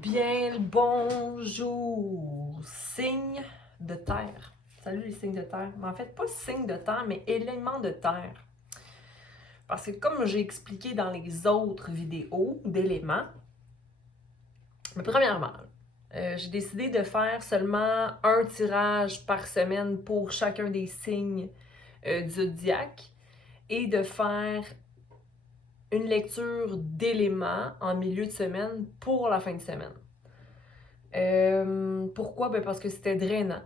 Bien le bonjour, signe de terre. Salut les signes de terre. Mais en fait, pas signe de terre, mais élément de terre. Parce que comme j'ai expliqué dans les autres vidéos d'éléments, mais premièrement, j'ai décidé de faire seulement un tirage par semaine pour chacun des signes du zodiaque et de faire une lecture d'éléments en milieu de semaine pour la fin de semaine. Pourquoi? Ben parce que c'était drainant.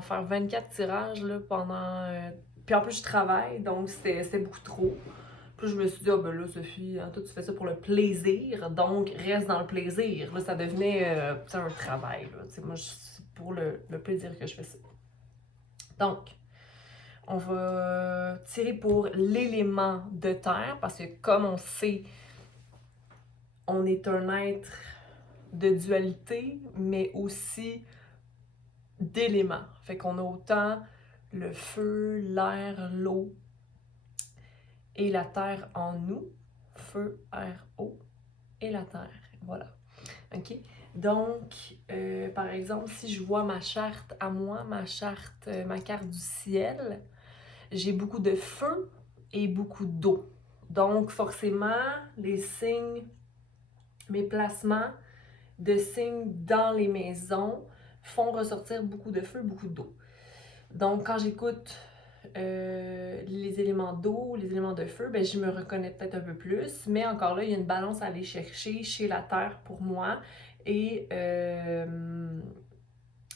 Faire 24 tirages là, pendant. Puis en plus, je travaille, donc c'était beaucoup trop. Puis je me suis dit, ah ben là, Sophie, hein, toi, tu fais ça pour le plaisir, donc reste dans le plaisir. Là, ça devenait un travail. Là. Moi, c'est pour le plaisir que je fais ça. Donc, on va tirer pour l'élément de terre, parce que comme on sait, on est un être de dualité, mais aussi d'éléments. Fait qu'on a autant le feu, l'air, l'eau et la terre en nous. Feu, air, eau et la terre. Voilà. OK? Donc, par exemple, si je vois ma charte à moi, ma carte du ciel, j'ai beaucoup de feu et beaucoup d'eau. Donc, forcément, les signes, mes placements de signes dans les maisons font ressortir beaucoup de feu, beaucoup d'eau. Donc, quand j'écoute les éléments d'eau, les éléments de feu, ben, je me reconnais peut-être un peu plus. Mais encore là, il y a une balance à aller chercher chez la terre pour moi et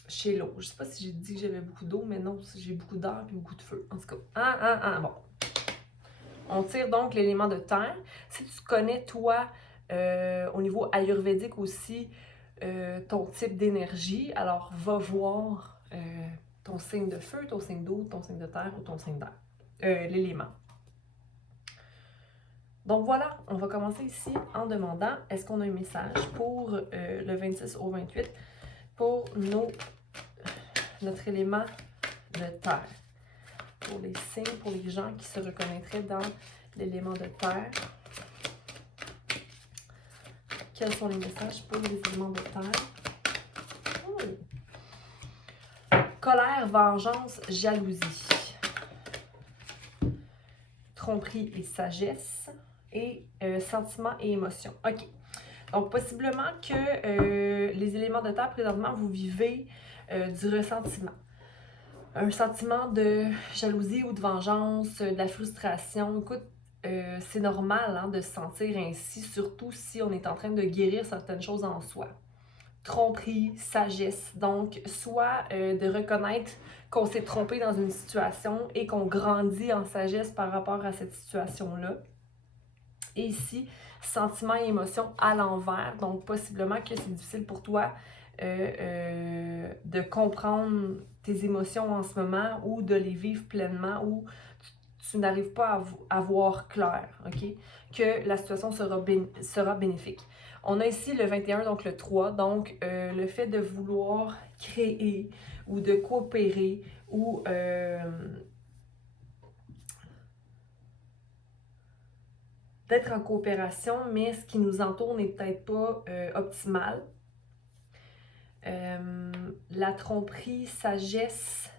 chez l'eau. Je sais pas si j'ai dit que j'avais beaucoup d'eau, mais non, j'ai beaucoup d'air et beaucoup de feu. En tout cas, bon. On tire donc l'élément de terre. Si tu connais, toi, au niveau ayurvédique aussi, ton type d'énergie, alors va voir ton signe de feu, ton signe d'eau, ton signe de terre ou ton signe d'air. L'élément. Donc voilà, on va commencer ici en demandant est-ce qu'on a un message pour le 26 au 28 pour notre élément de terre. Pour les signes, pour les gens qui se reconnaîtraient dans l'élément de terre. Quels sont les messages pour les éléments de terre? Colère, vengeance, jalousie. Tromperie et sagesse. Et sentiments et émotions. OK. Donc, possiblement que les éléments de terre, présentement, vous vivez du ressentiment. Un sentiment de jalousie ou de vengeance, de la frustration. Écoute, c'est normal hein, de se sentir ainsi, surtout si on est en train de guérir certaines choses en soi. Tromperie, sagesse. Donc, soit de reconnaître qu'on s'est trompé dans une situation et qu'on grandit en sagesse par rapport à cette situation-là. Et ici, sentiments et émotions à l'envers. Donc, possiblement que c'est difficile pour toi de comprendre tes émotions en ce moment ou de les vivre pleinement ou tu n'arrives pas à voir clair, OK? Que la situation sera bénéfique. On a ici le 21, donc le 3, donc le fait de vouloir créer ou de coopérer ou d'être en coopération, mais ce qui nous entoure n'est peut-être pas optimal. La tromperie, sagesse,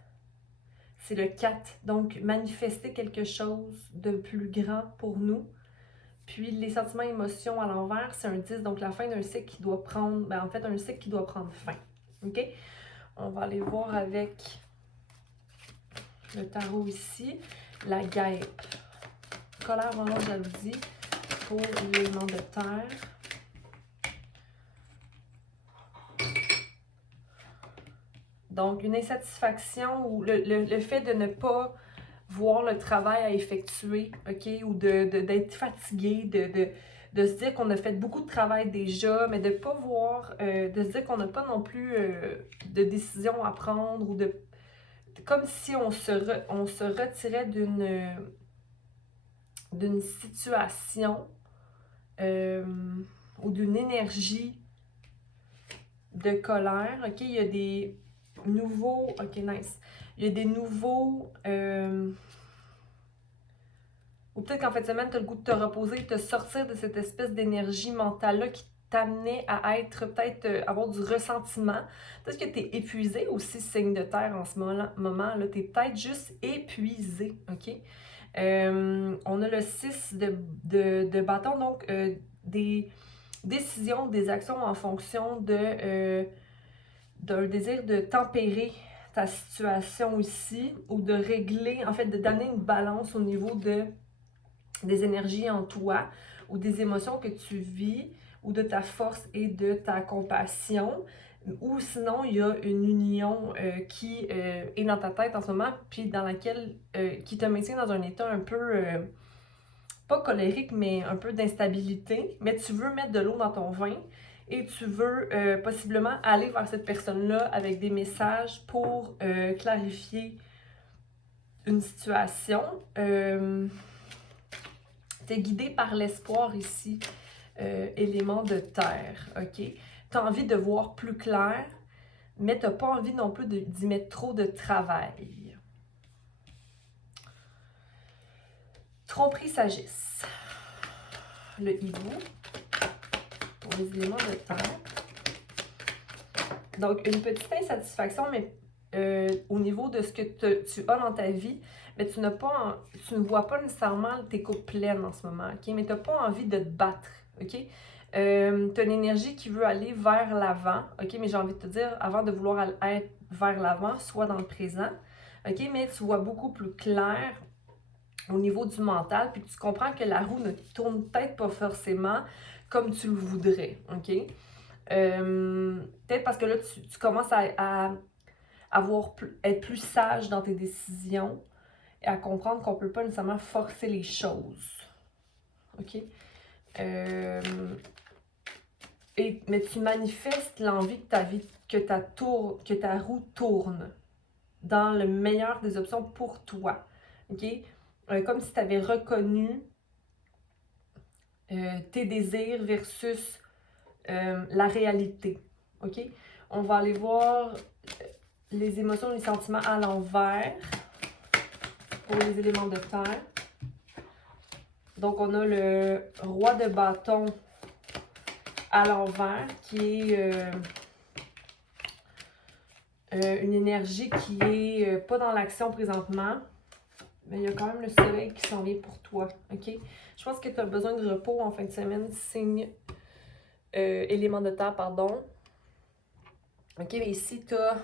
c'est le 4. Donc, manifester quelque chose de plus grand pour nous. Puis, les sentiments et émotions à l'envers, c'est un 10. Donc, la fin d'un cycle qui doit prendre... Ben, en fait, un cycle qui doit prendre fin. OK? On va aller voir avec le tarot ici. La guêpe. Colère, vengeance, jalousie pour l'élément de terre. Donc, une insatisfaction ou le fait de ne pas voir le travail à effectuer, OK, ou d'être fatigué, de se dire qu'on a fait beaucoup de travail déjà, mais de ne pas voir, de se dire qu'on n'a pas non plus de décision à prendre, ou comme si on se retirait d'une situation ou d'une énergie de colère, OK, il y a des nouveaux, OK, nice, il y a des nouveaux, ou peut-être qu'en fin de semaine, tu as le goût de te reposer, de te sortir de cette espèce d'énergie mentale-là t'amenait à être, peut-être avoir du ressentiment. Peut-être que tu es épuisé aussi, signe de terre en ce moment, là. Tu es peut-être juste épuisé, OK? On a le 6 de bâton, donc des décisions, des actions en fonction d'un désir de tempérer ta situation ici ou de régler, en fait, de donner une balance au niveau des énergies en toi ou des émotions que tu vis ou de ta force et de ta compassion. Ou sinon, il y a une union qui est dans ta tête en ce moment, puis dans laquelle, qui te maintient dans un état un peu, pas colérique, mais un peu d'instabilité. Mais tu veux mettre de l'eau dans ton vin et tu veux possiblement aller vers cette personne-là avec des messages pour clarifier une situation. T'es guidé par l'espoir ici, élément de terre, ok? T'as envie de voir plus clair, mais t'as pas envie non plus d'y mettre trop de travail. Tromperie sagesse. Le hibou pour les éléments de terre. Donc, une petite insatisfaction, mais au niveau de ce que tu as dans ta vie, mais tu ne vois pas nécessairement tes coupes pleines en ce moment, ok? Mais tu n'as pas envie de te battre, ok? Tu as une énergie qui veut aller vers l'avant, ok? Mais j'ai envie de te dire, avant de vouloir être vers l'avant, sois dans le présent, ok? Mais tu vois beaucoup plus clair au niveau du mental, puis tu comprends que la roue ne tourne peut-être pas forcément comme tu le voudrais, ok? Peut-être parce que là, tu commences à être plus sage dans tes décisions et à comprendre qu'on ne peut pas nécessairement forcer les choses. OK? Mais tu manifestes l'envie que ta roue tourne dans le meilleur des options pour toi. OK? Comme si tu avais reconnu tes désirs versus la réalité. OK? On va aller voir les émotions, les sentiments à l'envers pour les éléments de terre. Donc, on a le roi de bâton à l'envers qui est une énergie qui est pas dans l'action présentement, mais il y a quand même le soleil qui s'en vient pour toi. OK? Je pense que tu as besoin de repos en fin de semaine, signe élément de terre, pardon. OK, mais ici, tu as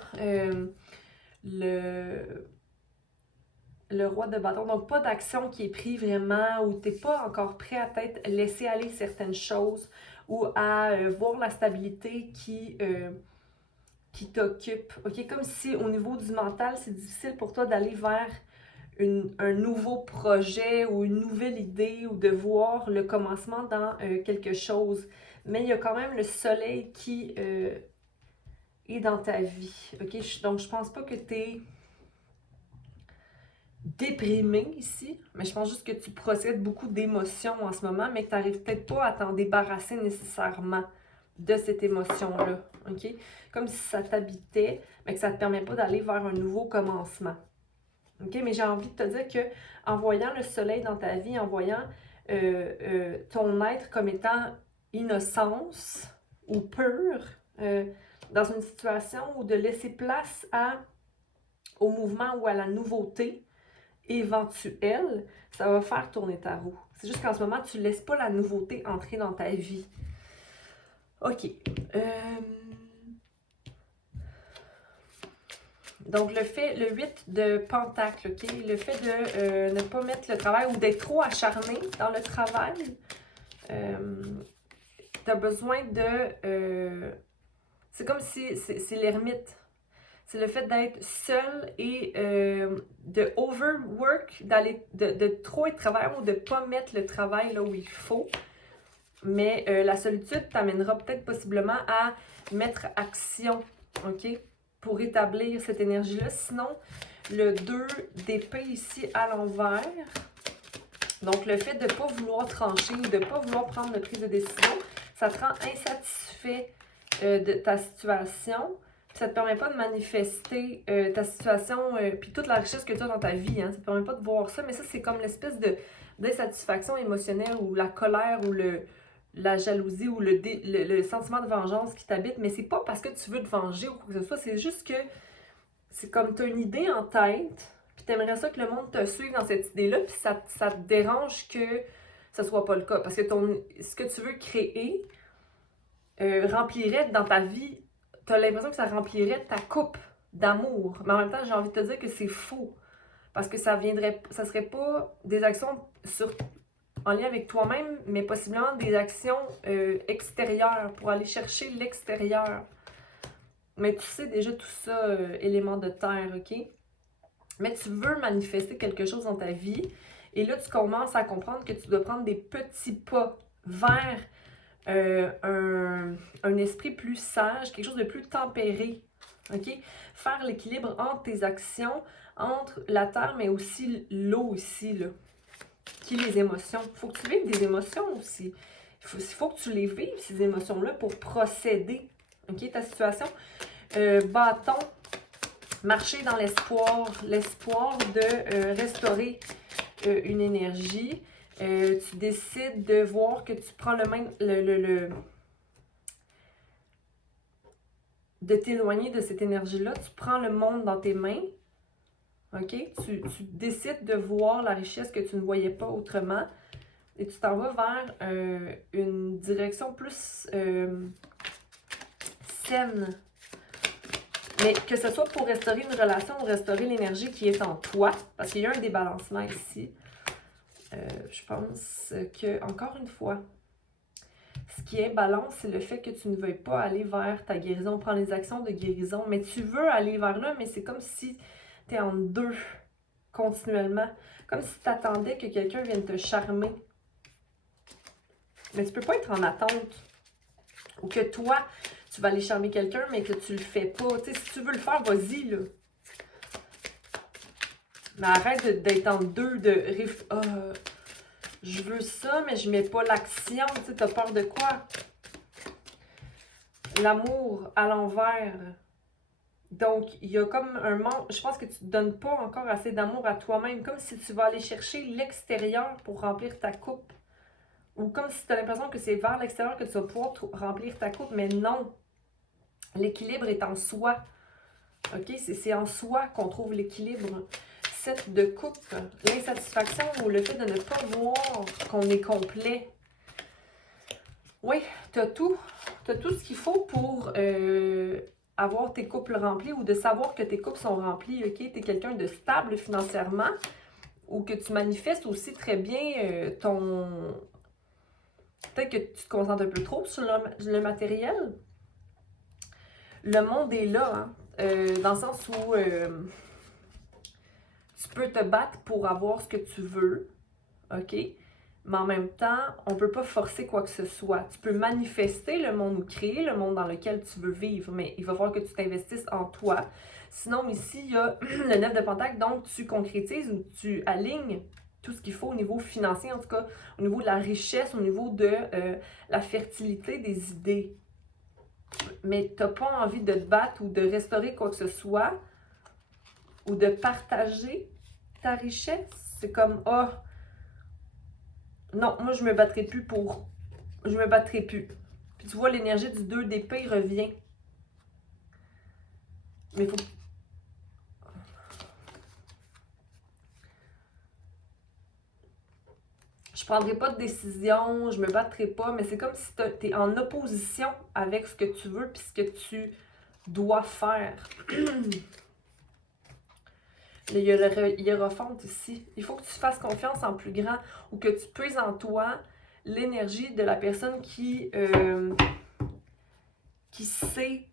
le roi de bâton. Donc, pas d'action qui est prise vraiment ou tu n'es pas encore prêt à peut-être laisser aller certaines choses ou à voir la stabilité qui t'occupe. OK? Comme si au niveau du mental, c'est difficile pour toi d'aller vers un nouveau projet ou une nouvelle idée ou de voir le commencement dans quelque chose. Mais il y a quand même le soleil qui est dans ta vie. OK? Donc, je pense pas que tu es déprimé ici, mais je pense juste que tu procèdes beaucoup d'émotions en ce moment, mais que tu n'arrives peut-être pas à t'en débarrasser nécessairement de cette émotion-là, OK? Comme si ça t'habitait, mais que ça ne te permet pas d'aller vers un nouveau commencement. OK? Mais j'ai envie de te dire que en voyant le soleil dans ta vie, en voyant ton être comme étant innocence ou pur, dans une situation où de laisser place au mouvement ou à la nouveauté, éventuelle, ça va faire tourner ta roue. C'est juste qu'en ce moment, tu ne laisses pas la nouveauté entrer dans ta vie. OK. Donc, le 8 de pentacle, OK? Le fait de ne pas mettre le travail ou d'être trop acharné dans le travail, tu as besoin de... c'est comme si c'est l'ermite. C'est le fait d'être seul et de overwork, de trop être travailleur ou de ne pas mettre le travail là où il faut. Mais la solitude t'amènera peut-être possiblement à mettre action, OK? Pour établir cette énergie-là. Sinon, le 2 d'épée ici à l'envers. Donc, le fait de ne pas vouloir trancher ou de ne pas vouloir prendre de prise de décision, ça te rend insatisfait de ta situation. Ça ne te permet pas de manifester ta situation puis toute la richesse que tu as dans ta vie. Hein. Ça ne te permet pas de voir ça, mais ça, c'est comme l'espèce d'insatisfaction émotionnelle ou la colère ou la jalousie ou le sentiment de vengeance qui t'habite, mais c'est pas parce que tu veux te venger ou quoi que ce soit, c'est juste que c'est comme tu as une idée en tête, puis tu aimerais ça que le monde te suive dans cette idée-là, puis ça te dérange que ça soit pas le cas. Parce que ce que tu veux créer remplirait dans ta vie, tu as l'impression que ça remplirait ta coupe d'amour. Mais en même temps, j'ai envie de te dire que c'est faux. Parce que ça serait pas des actions en lien avec toi-même, mais possiblement des actions extérieures pour aller chercher l'extérieur. Mais tu sais déjà tout ça, élément de terre, ok? Mais tu veux manifester quelque chose dans ta vie, et là, tu commences à comprendre que tu dois prendre des petits pas vers un esprit plus sage, quelque chose de plus tempéré, ok? Faire l'équilibre entre tes actions, entre la terre, mais aussi l'eau ici, là, qui est les émotions. Il faut que tu vives des émotions aussi. Il faut que tu les vives, ces émotions-là, pour procéder, ok? Ta situation. Bâton, marcher dans l'espoir de restaurer une énergie. Tu décides de voir que tu prends de t'éloigner de cette énergie-là. Tu prends le monde dans tes mains. OK? Tu décides de voir la richesse que tu ne voyais pas autrement. Et tu t'en vas vers une direction plus saine. Mais que ce soit pour restaurer une relation ou restaurer l'énergie qui est en toi, parce qu'il y a un débalancement ici. Je pense que, encore une fois, ce qui est balance, c'est le fait que tu ne veuilles pas aller vers ta guérison, prendre les actions de guérison, mais tu veux aller vers là, mais c'est comme si tu es en deux continuellement. Comme si tu attendais que quelqu'un vienne te charmer. Mais tu peux pas être en attente. Ou que toi, tu vas aller charmer quelqu'un, mais que tu le fais pas. Tu sais, si tu veux le faire, vas-y, là. Mais arrête d'être en deux, je veux ça, mais je mets pas l'action. Tu sais, t'as peur de quoi? L'amour à l'envers. Donc, il y a comme un manque. Je pense que tu ne donnes pas encore assez d'amour à toi-même. Comme si tu vas aller chercher l'extérieur pour remplir ta coupe. Ou comme si tu as l'impression que c'est vers l'extérieur que tu vas pouvoir remplir ta coupe. Mais non. L'équilibre est en soi. OK? C'est en soi qu'on trouve l'équilibre. 7 de coupe. L'insatisfaction ou le fait de ne pas voir qu'on est complet. Oui, tu as tout. Tu as tout ce qu'il faut pour avoir tes couples remplis ou de savoir que tes couples sont remplis. OK? Tu es quelqu'un de stable financièrement ou que tu manifestes aussi très bien ton... Peut-être que tu te concentres un peu trop sur le matériel. Le monde est là, hein? Dans le sens où tu peux te battre pour avoir ce que tu veux, OK? Mais en même temps, on ne peut pas forcer quoi que ce soit. Tu peux manifester le monde ou créer le monde dans lequel tu veux vivre, mais il va falloir que tu t'investisses en toi. Sinon, ici, il y a le 9 de Pentacle, donc tu concrétises ou tu alignes tout ce qu'il faut au niveau financier, en tout cas au niveau de la richesse, au niveau de la fertilité des idées. Mais tu n'as pas envie de te battre ou de restaurer quoi que ce soit ou de partager ta richesse. C'est comme, oh, non, moi je me battrai plus pour... Je me battrai plus. Puis tu vois, l'énergie du 2 d'épée revient. Mais il faut... Je prendrai pas de décision, je me battrai pas, mais c'est comme si tu es en opposition avec ce que tu veux puis ce que tu dois faire. Il y a le hiérophante ici. Il faut que tu fasses confiance en plus grand ou que tu puises en toi l'énergie de la personne qui sait,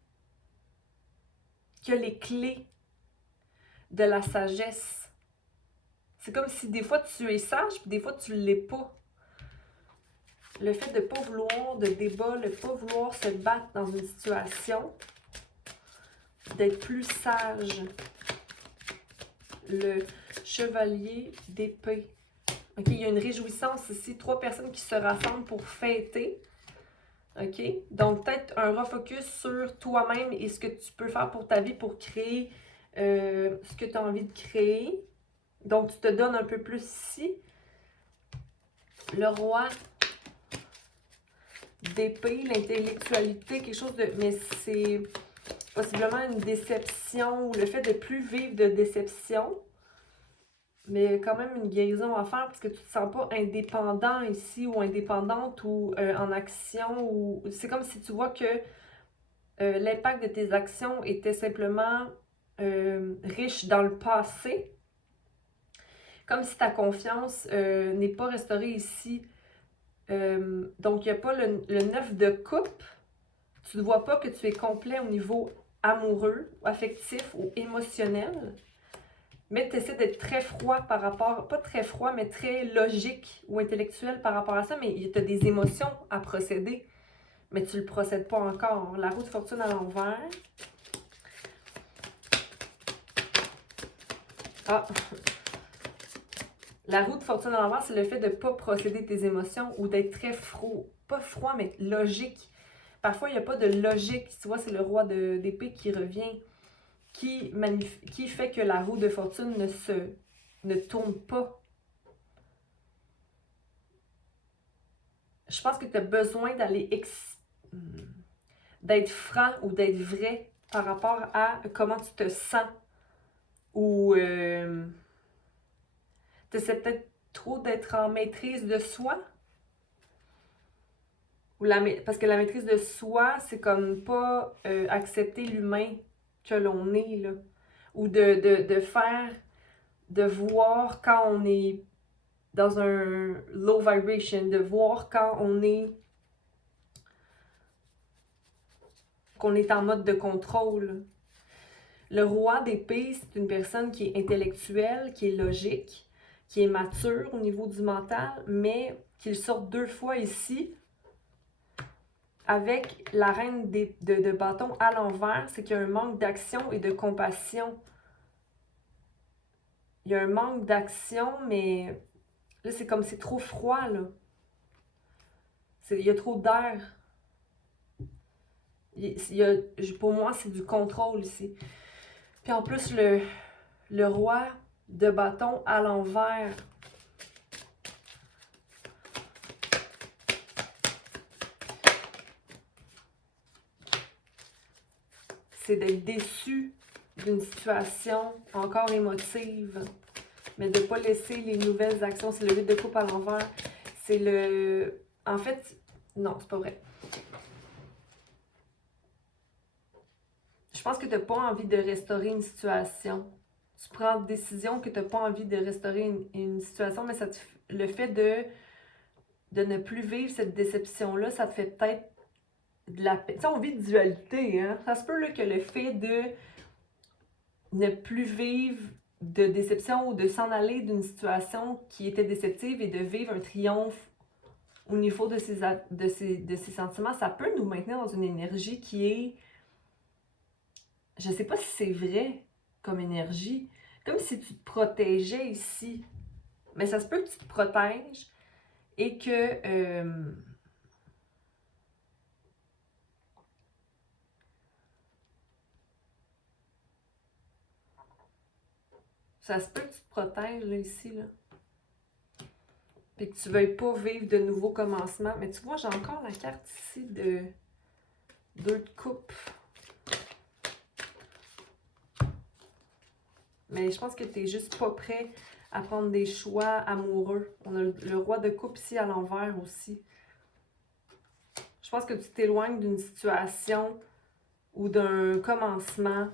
qui a les clés de la sagesse. C'est comme si des fois tu es sage, puis des fois tu ne l'es pas. Le fait de ne pas vouloir de débat, de ne pas vouloir se battre dans une situation, d'être plus sage. Le chevalier d'épée. OK, il y a une réjouissance ici. 3 personnes qui se rassemblent pour fêter. OK? Donc, peut-être un refocus sur toi-même et ce que tu peux faire pour ta vie pour créer ce que tu as envie de créer. Donc, tu te donnes un peu plus ici. Le roi d'épée, l'intellectualité, quelque chose de... Mais c'est possiblement une déception ou le fait de plus vivre de déception. Mais quand même une guérison à faire parce que tu te sens pas indépendant ici ou indépendante ou en action. Ou c'est comme si tu vois que l'impact de tes actions était simplement riche dans le passé. Comme si ta confiance n'est pas restaurée ici. Donc, il n'y a pas le 9 de coupe. Tu ne vois pas que tu es complet au niveau amoureux, affectif ou émotionnel. Mais tu essaies d'être très froid par rapport, pas très froid, mais très logique ou intellectuel par rapport à ça. Mais tu as des émotions à procéder, mais tu ne le procèdes pas encore. La roue de fortune à l'envers. Ah! La roue de fortune à l'envers, c'est le fait de ne pas procéder tes émotions ou d'être très froid. Pas froid, mais logique. Parfois, il n'y a pas de logique. Tu vois, c'est le roi d'épée qui revient, qui fait que la roue de fortune ne tourne pas. Je pense que tu as besoin d'être franc ou d'être vrai par rapport à comment tu te sens. Ou tu essaies peut-être trop d'être en maîtrise de soi. Parce que la maîtrise de soi, c'est comme pas accepter l'humain que l'on est, là. Ou de voir quand on est dans un low vibration, de voir quand qu'on est en mode de contrôle. Le roi d'épée, c'est une personne qui est intellectuelle, qui est logique, qui est mature au niveau du mental, mais qu'il sorte 2 fois ici avec la reine de bâton à l'envers, c'est qu'il y a un manque d'action et de compassion. Il y a un manque d'action, mais là, c'est comme c'est trop froid, là. Il y a trop d'air. Pour moi, c'est du contrôle ici. Puis en plus, le roi de bâton à l'envers. C'est d'être déçu d'une situation encore émotive, mais de ne pas laisser les nouvelles actions. C'est le 8 de coupe à l'envers. C'est le... En fait, non, c'est pas vrai. Je pense que tu n'as pas envie de restaurer une situation. Tu prends des décisions que tu n'as pas envie de restaurer une situation, mais le fait de ne plus vivre cette déception-là, ça te fait peut-être de la paix. Tu sais, on vit de dualité, hein? Ça se peut là, que le fait de ne plus vivre de déception ou de s'en aller d'une situation qui était déceptive et de vivre un triomphe au niveau de ses sentiments, ça peut nous maintenir dans une énergie qui est... Je sais pas si c'est vrai comme énergie. Comme si tu te protégeais ici. Mais ça se peut que tu te protèges et que... ça se peut que tu te protèges là, ici, là. Puis que tu ne veuilles pas vivre de nouveaux commencements. Mais tu vois, j'ai encore la carte ici de 2 de coupe. Mais je pense que tu n'es juste pas prêt à prendre des choix amoureux. On a le roi de coupe ici à l'envers aussi. Je pense que tu t'éloignes d'une situation ou d'un commencement.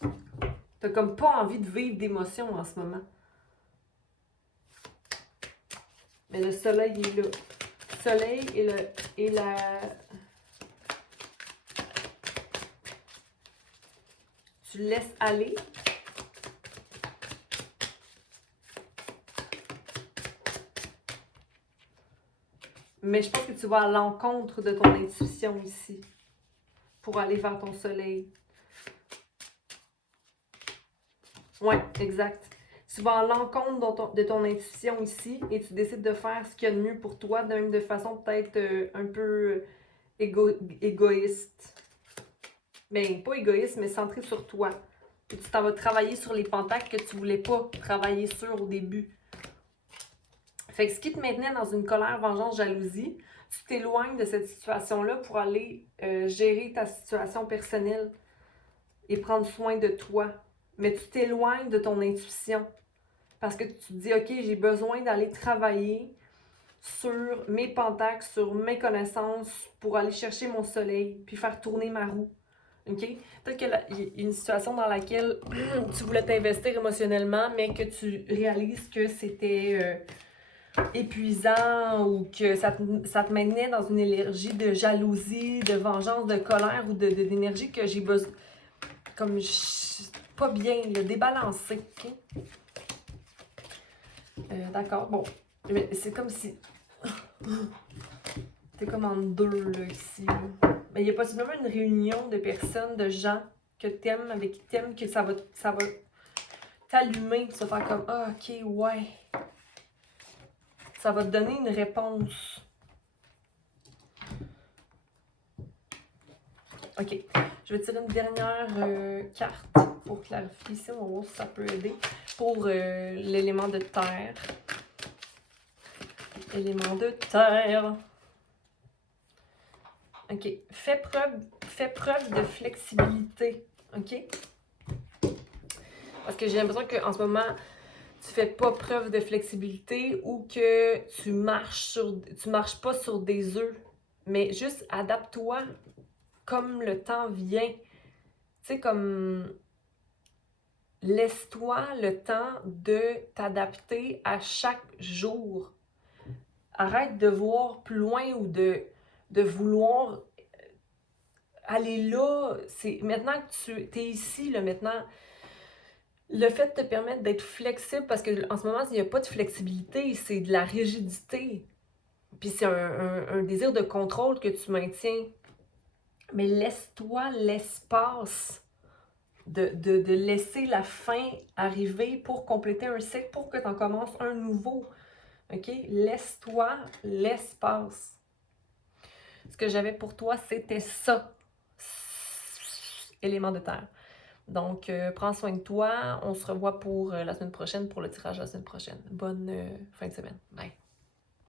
Tu n'as comme pas envie de vivre d'émotions en ce moment. Mais le soleil est là. Le soleil et la... Tu laisses aller. Mais je pense que tu vas à l'encontre de ton intuition ici pour aller vers ton soleil. Oui, exact. Tu vas à l'encontre de ton intuition ici et tu décides de faire ce qu'il y a de mieux pour toi, même de façon peut-être un peu égoïste. Ben, pas égoïste, mais centré sur toi. Et tu t'en vas travailler sur les pentacles que tu voulais pas travailler sur au début. Fait que ce qui te maintenait dans une colère, vengeance, jalousie, Tu t'éloignes de cette situation-là pour aller gérer ta situation personnelle et prendre soin de toi. Mais tu t'éloignes de ton intuition parce que tu te dis, OK, j'ai besoin d'aller travailler sur mes pentacles, sur mes connaissances pour aller chercher mon soleil puis faire tourner ma roue. OK? Peut-être qu'il y a une situation dans laquelle tu voulais t'investir émotionnellement, mais que tu réalises que c'était épuisant ou que ça te maintenait dans une énergie de jalousie, de vengeance, de colère ou d'énergie que j'ai besoin. Comme pas bien, le débalancer. OK? D'accord, bon. C'est comme si. T'es comme en deux, là, ici. Là. Mais il y a possiblement une réunion de personnes, de gens que t'aimes, avec qui t'aimes, que ça va t'allumer, se faire comme, ah, ok, ouais. Ça va te donner une réponse. Ok, je vais tirer une dernière carte pour clarifier ici. On va voir si ça peut aider. Pour l'élément de terre. Élément de terre. OK. Fais preuve de flexibilité. OK? Parce que j'ai l'impression qu'en ce moment, tu fais pas preuve de flexibilité ou que tu marches pas sur des œufs. Mais juste adapte-toi comme le temps vient. Tu sais, comme laisse-toi le temps de t'adapter à chaque jour. Arrête de voir plus loin ou de vouloir aller là. C'est maintenant que tu es ici, là, maintenant, le fait de te permettre d'être flexible, parce qu'en ce moment, il n'y a pas de flexibilité, c'est de la rigidité. Puis c'est un désir de contrôle que tu maintiens. Mais laisse-toi l'espace de laisser la fin arriver pour compléter un cycle, pour que tu en commences un nouveau. OK? Laisse-toi l'espace. Ce que j'avais pour toi, c'était ça. Élément de terre. Donc, prends soin de toi. On se revoit pour la semaine prochaine, pour le tirage de la semaine prochaine. Bonne fin de semaine. Bye!